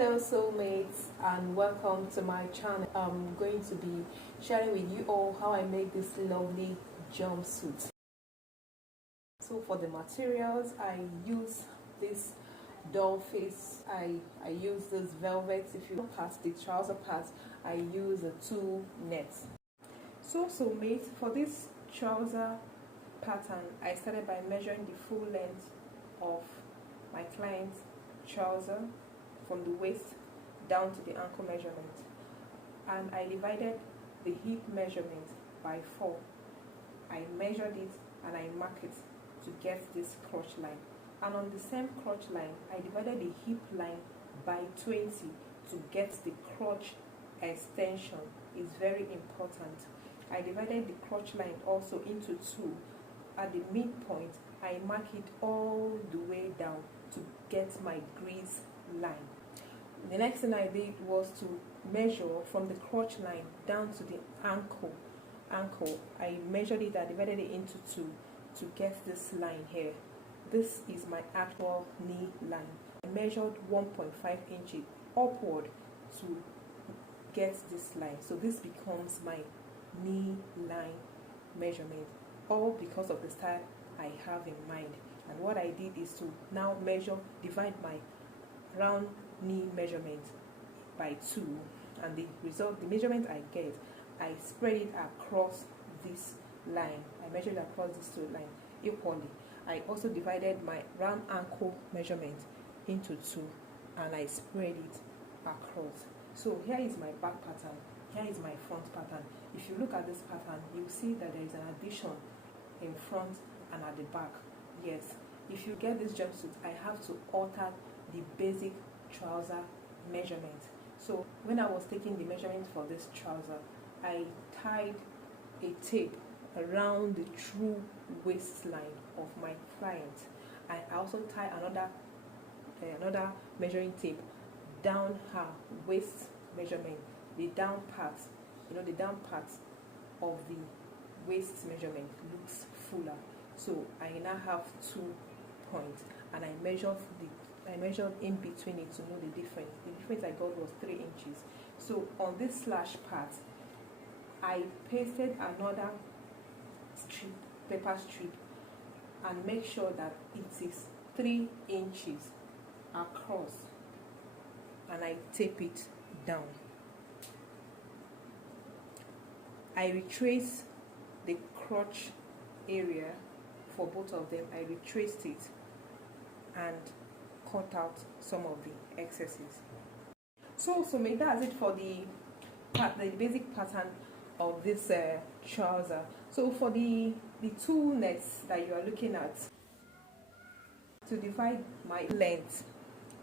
Hello soulmates, and welcome to my channel. I'm going to be sharing with you all how I make this lovely jumpsuit. So for the materials, I use this doll face. I use this velvet. If you look at the trouser part, I use a 2 nets. So soulmates, for this trouser pattern, I started by measuring the full length of my client's trouser from the waist down to the ankle measurement, and I divided the hip measurement by 4. I measured it and I marked it to get this crotch line, and on the same crotch line I divided the hip line by 20 to get the crotch extension. Is very important. I divided the crotch line also into 2. At the midpoint I mark it all the way down to get my grease line. The next thing I did was to measure from the crotch line down to the ankle. I measured it, I divided it into 2 to get this line here. This is my actual knee line. I measured 1.5 inches upward to get this line. So this becomes my knee line measurement, all because of the style I have in mind. And what I did is to now divide my round knee measurement by 2, and the measurement I get, I spread it across this line. I measured across these 2 lines equally. I also divided my round ankle measurement into 2 and I spread it across. So here is my back pattern, here is my front pattern. If you look at this pattern, you see that there is an addition in front and at the back. Yes, if you get this jumpsuit, I have to alter the basic trouser measurement. So when I was taking the measurement for this trouser, I tied a tape around the true waistline of my client. I also tie another measuring tape down her waist measurement, the down part. The down part of the waist measurement looks fuller. So I now have 2 points, and I measured in between it to know the difference. The difference I got was 3 inches. So on this slash part, I pasted another paper strip and make sure that it is 3 inches across, and I tape it down. I retrace the crotch area for both of them. I retraced it and cut out some of the excesses. So that's it for the basic pattern of this trouser. So for the 2 nets that you are looking at, to divide my length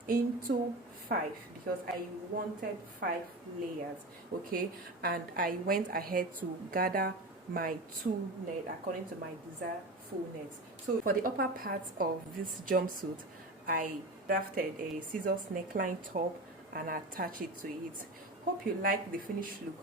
into 5, because I wanted 5 layers, okay, and I went ahead to gather my 2 net according to my desired full net. So for the upper part of this jumpsuit, I drafted a scissors neckline top and attached it to it. Hope you like the finished look